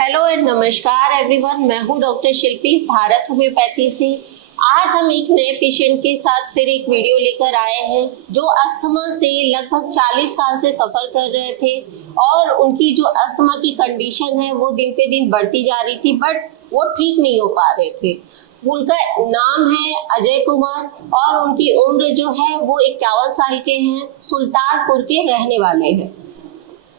Hello and नमस्कार everyone, मैं हूं डॉक्टर शिल्पी भारत होम्योपैथी से। आज हम एक नए पेशेंट के साथ फिर एक वीडियो लेकर आए हैं जो अस्थमा से लगभग 40 साल से सफ़र कर रहे थे और उनकी जो अस्थमा की कंडीशन है वो दिन पे दिन बढ़ती जा रही थी, बट वो ठीक नहीं हो पा रहे थे। उनका नाम है अजय कुमार और उनकी उम्र जो है वो 51 साल के हैं, सुल्तानपुर के रहने वाले हैं।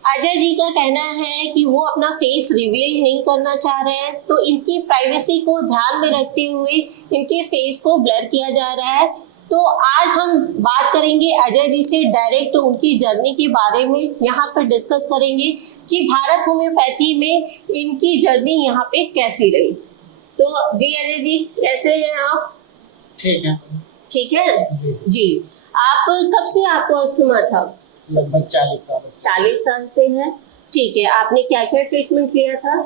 अजय जी का कहना है कि वो अपना फेस रिवील नहीं करना चाह रहे हैं, तो इनकी प्राइवेसी को ध्यान में रखते हुए इनके फेस को ब्लर किया जा रहा है। तो आज हम बात करेंगे अजय जी से, डायरेक्ट उनकी जर्नी के बारे में यहाँ पर डिस्कस करेंगे कि भारत होम्योपैथी में इनकी जर्नी यहाँ पे कैसी रही। तो जी अजय जी, कैसे हैं आप? ठीक है। ठीक है जी। आप कब से आपको अस्थमा था? लगभग 40 साल। 40 साल से है, ठीक है। आपने क्या क्या ट्रीटमेंट लिया था?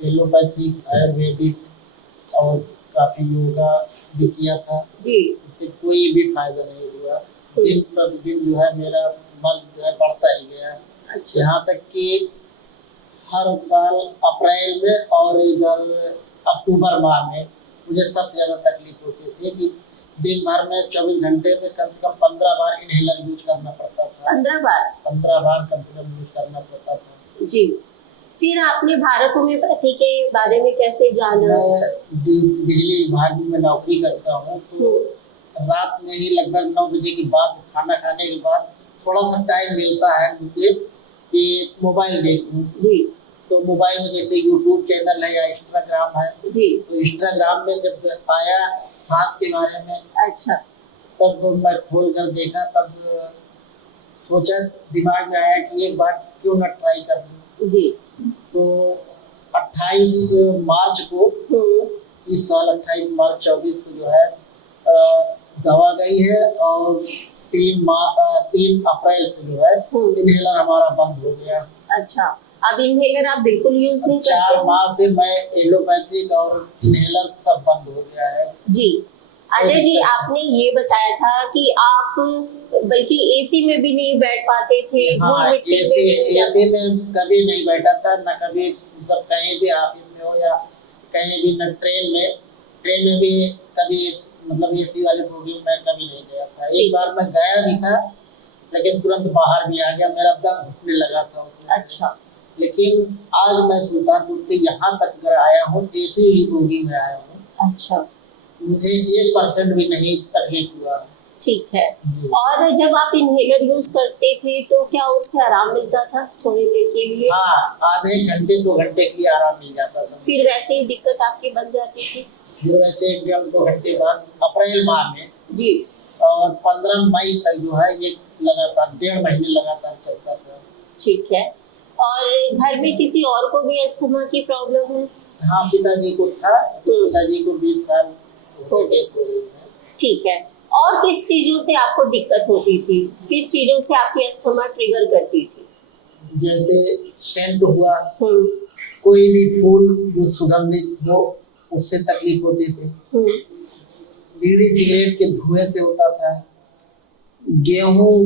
एलोपैथिक, आयुर्वेदिक और काफी योगा भी किया था जी। इससे कोई भी फायदा नहीं हुआ। दिन प्रतिदिन जो है मेरा बल जो है बढ़ता ही गया। अच्छा। यहाँ तक कि हर साल अप्रैल में और इधर अक्टूबर माह में मुझे सबसे ज्यादा तकलीफ होती थी कि दिन भर में 24 घंटे में कम से कम 15 बार इनहेलर यूज करना पड़ता था। 15 बार? 15 बार कम से कम यूज करना पड़ता था जी। फिर आपने भारत होम्योपैथी के बारे में कैसे जाना? मैं बिजली विभाग में नौकरी करता हूँ, तो रात में ही लगभग 9 बजे के बाद खाना खाने के बाद थोड़ा सा टाइम मिलता है मुझे कि मोबाइल देखूं। जी। तो मोबाइल में जैसे यूट्यूब चैनल है या इंस्टाग्राम है जी। तो इंस्टाग्राम में जब आया सांस के बारे में, अच्छा। तब मैं खोल कर देखा। तब सोचा, दिमाग में आया कि एक बार क्यों ना ट्राई कर लूं। जी। तो 28 मार्च को इस साल 28 मार्च 24 को जो है दवा गई है और 3 अप्रैल से जो है इनहेलर हमारा बंद हो गया। अच्छा, अब इनहेलर आप बिल्कुल यूज नहीं करते? 4 माह से मैं एलोपैथिक और इनहेलर सब बंद हो गया है। जी। अजय जी, आपने ये बताया था कि आप बल्कि एसी में भी नहीं बैठ पाते थे। हाँ, एसी में कभी नहीं बैठा था, न कभी मतलब कहीं भी ऑफिस में हो या कहीं भी, न ट्रेन में भी कभी मतलब एसी वाले बोगी में कभी नहीं गया था। एक बार मैं गया भी था लेकिन तुरंत बाहर भी आ गया, मेरा दम घुटने लगा था उसमें। अच्छा। लेकिन आज मैं सुल्तानपुर से यहाँ तक अगर आया हूँ, एसी बोगी में आया हूँ। अच्छा। मुझे 1% भी नहीं तकलीफ हुआ। ठीक है। और जब आप इनहेलर यूज करते थे तो क्या उससे आराम मिलता था थोड़ी देर के लिए? हाँ, आधे घंटे 2 घंटे के लिए आराम मिल जाता था। फिर वैसे ही दिक्कत आपकी बन जाती थी? फिर वैसे 1-2 घंटे बाद अप्रैल माह में जी। और 15 मई तक जो है ये लगातार 1.5 महीने लगातार चलता था। ठीक है। और घर में किसी और को भी अस्थमा की प्रॉब्लम है? हाँ, पिताजी को था। पिताजी को 20 साल हो गए। ठीक है। और किस चीजों से आपको दिक्कत होती थी? किस चीजों से आपकी अस्थमा ट्रिगर करती थी? जैसे सेंट हुआ, कोई भी फूल जो सुगंधित हो उससे तकलीफ होती थी। बीड़ी सिगरेट के धुएं से होता था। गेहूं,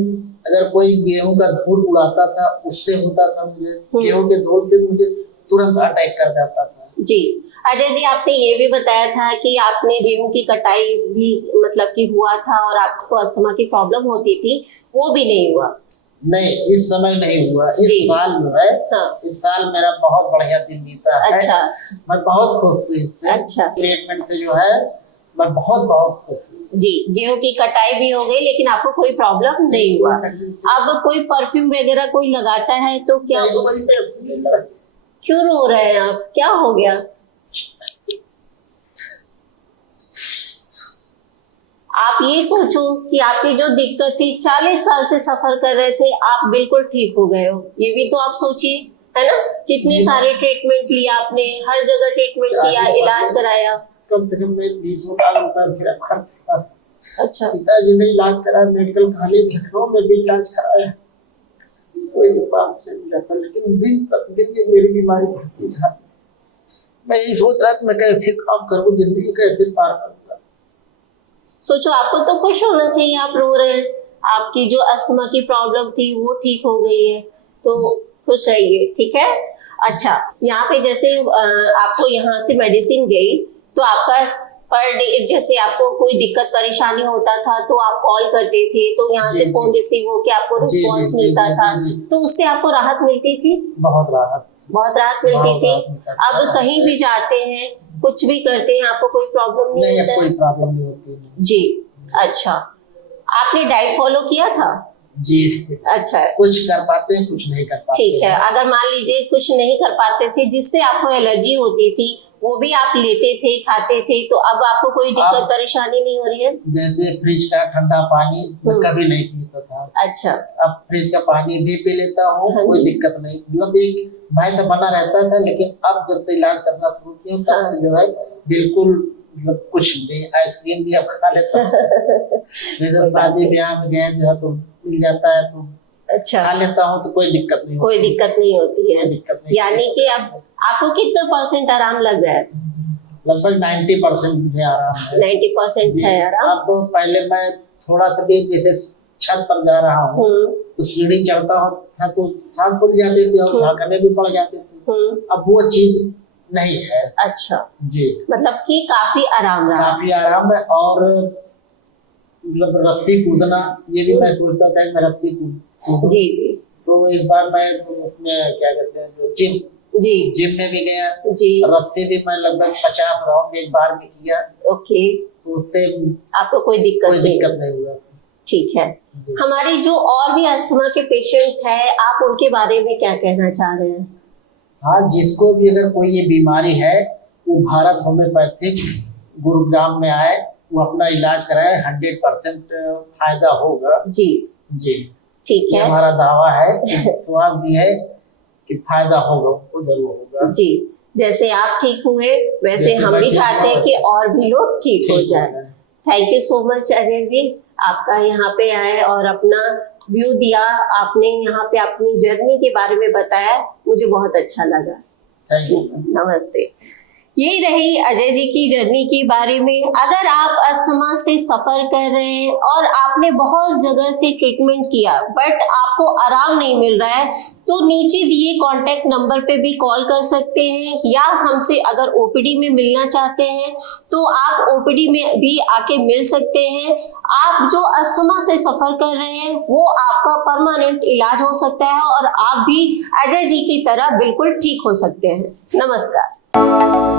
अगर कोई गेहूं का धूल उड़ाता था उससे होता था मुझे। गेहूं के धूल से मुझे तुरंत अटैक कर जाता था। जी। अजय जी, आपने ये भी बताया था कि आपने गेहूं की कटाई भी मतलब कि हुआ था और आपको अस्थमा की प्रॉब्लम होती थी, वो भी नहीं हुआ? नहीं, इस समय नहीं हुआ। इस साल जो है, हाँ। इस साल मेरा बहुत बढ़िया दिन बीता है। अच्छा। मैं बहुत खुश हुई। अच्छा। ट्रीटमेंट से जो है मैं बहुत खुश हूँ। जी। गेहूं की कटाई भी हो गई लेकिन आपको कोई प्रॉब्लम नहीं हुआ। अब कोई परफ्यूम वगैरह कोई लगाता है तो क्या? क्यों रो रहे हैं आप? क्या हो गया? आप ये सोचो कि आपकी जो दिक्कत थी 40 साल से सफर कर रहे थे, आप बिल्कुल ठीक हो गए हो। ये भी तो आप सोचिए, है ना? कितने सारे ट्रीटमेंट लिया आपने, हर जगह ट्रीटमेंट किया, इलाज कराया। कम से कम मैं 20 लाख रुपए मेरा खर्च। अच्छा। पिताजी ने इलाज कराया, मेडिकल कॉलेज लखनऊ में भी इलाज कराया, कोई बात से नहीं जाता। लेकिन दिन प्रतिदिन ये मेरी बीमारी बढ़ती जाती। मैं यही सोच रहा था मैं कैसे काम करूँ, जिंदगी कैसे पार करूँगा। सोचो, आपको तो खुश होना चाहिए, आप रो रहे हैं। आपकी जो अस्थमा की प्रॉब्लम थी वो ठीक हो गई है, तो खुश रहिए। ठीक है। अच्छा, यहाँ पे जैसे आपको यहाँ से मेडिसिन गई तो आपका पर डे जैसे आपको कोई दिक्कत परेशानी होता था तो आप कॉल करते थे, तो यहाँ से फोन रिसीव होके आपको रिस्पॉन्स मिलता था, तो उससे आपको राहत मिलती थी? बहुत राहत मिलती थी। अब कहीं भी जाते हैं, कुछ भी करते हैं, आपको कोई प्रॉब्लम नहीं होता है? कोई प्रॉब्लम नहीं होती है जी। अच्छा, आपने डाइट फॉलो किया था? जी। अच्छा, कुछ कर पाते हैं, कुछ नहीं कर पाते। ठीक है। अगर मान लीजिए कुछ नहीं कर पाते थे, जिससे आपको एलर्जी होती थी, वो भी आप लेते थे, खाते थे, तो अब आपको कोई दिक्कत परेशानी नहीं हो रही है? जैसे फ्रिज का ठंडा पानी मैं कभी नहीं पीता था। अच्छा। अब फ्रिज का पानी भी पी लेता हूँ, कोई दिक्कत नहीं। मतलब एक भय तो बना रहता था, लेकिन अब जब से इलाज करना शुरू किया तब से जो है बिल्कुल मतलब कुछ नहीं। आइसक्रीम भी अब खा लेता हूँ। जैसे शादी ब्याह में गए जो है तो मिल जाता है तो अच्छा खा लेता हूँ, तो कोई दिक्कत नहीं होती। कोई दिक्कत नहीं होती है। दिक्कत नहीं। यानी कि अब आपको कितना % आराम लग रहा है? लगभग 90% मुझे आराम है। 90% है आराम। अब पहले मैं थोड़ा सा भी जैसे छत पर जा रहा हूँ तो सीढ़ी चढ़ता हूँ तो सांस फूल जाती थी और भागने भी पड़ जाते थे। अब वो चीज नहीं है। अच्छा जी। मतलब कि काफी आराम रहा। काफी आराम है। और मतलब रस्सी कूदना, ये भी मैं सोचता था कि मैं रस्सी कूदूं। जी जी। तो इस बार मैं उसमें क्या कहते हैं जो जिम में भी गया जी। रस्सी भी मैं लगभग 50 राउंड एक बार में किया। ओके। तो उससे आपको कोई दिक्कत नहीं हुआ। ठीक है। हमारे जो और भी अस्थमा के पेशेंट है, आप उनके बारे में क्या कहना चाह रहे हैं? हाँ, जिसको भी अगर कोई ये बीमारी है वो भारत होम्योपैथिक गुरुग्राम में आए, वो अपना इलाज कराए, 100% फायदा होगा। जी जी। ठीक है, हमारा दावा है, विश्वास भी है कि फायदा होगा, वो जरूर होगा। जी, जैसे आप ठीक हुए वैसे हम भी चाहते हैं कि और भी लोग ठीक हो जाए। Thank you so much Ajay ji, आपका यहाँ पे आए और अपना व्यू दिया, आपने यहाँ पे अपनी जर्नी के बारे में बताया, मुझे बहुत अच्छा लगा। Thank you. नमस्ते। यही रही अजय जी की जर्नी के बारे में। अगर आप अस्थमा से सफर कर रहे हैं और आपने बहुत जगह से ट्रीटमेंट किया बट आपको आराम नहीं मिल रहा है, तो नीचे दिए कांटेक्ट नंबर पे भी कॉल कर सकते हैं, या हमसे अगर ओपीडी में मिलना चाहते हैं तो आप ओपीडी में भी आके मिल सकते हैं। आप जो अस्थमा से सफर कर रहे हैं वो आपका परमानेंट इलाज हो सकता है और आप भी अजय जी की तरह बिल्कुल ठीक हो सकते हैं। नमस्कार।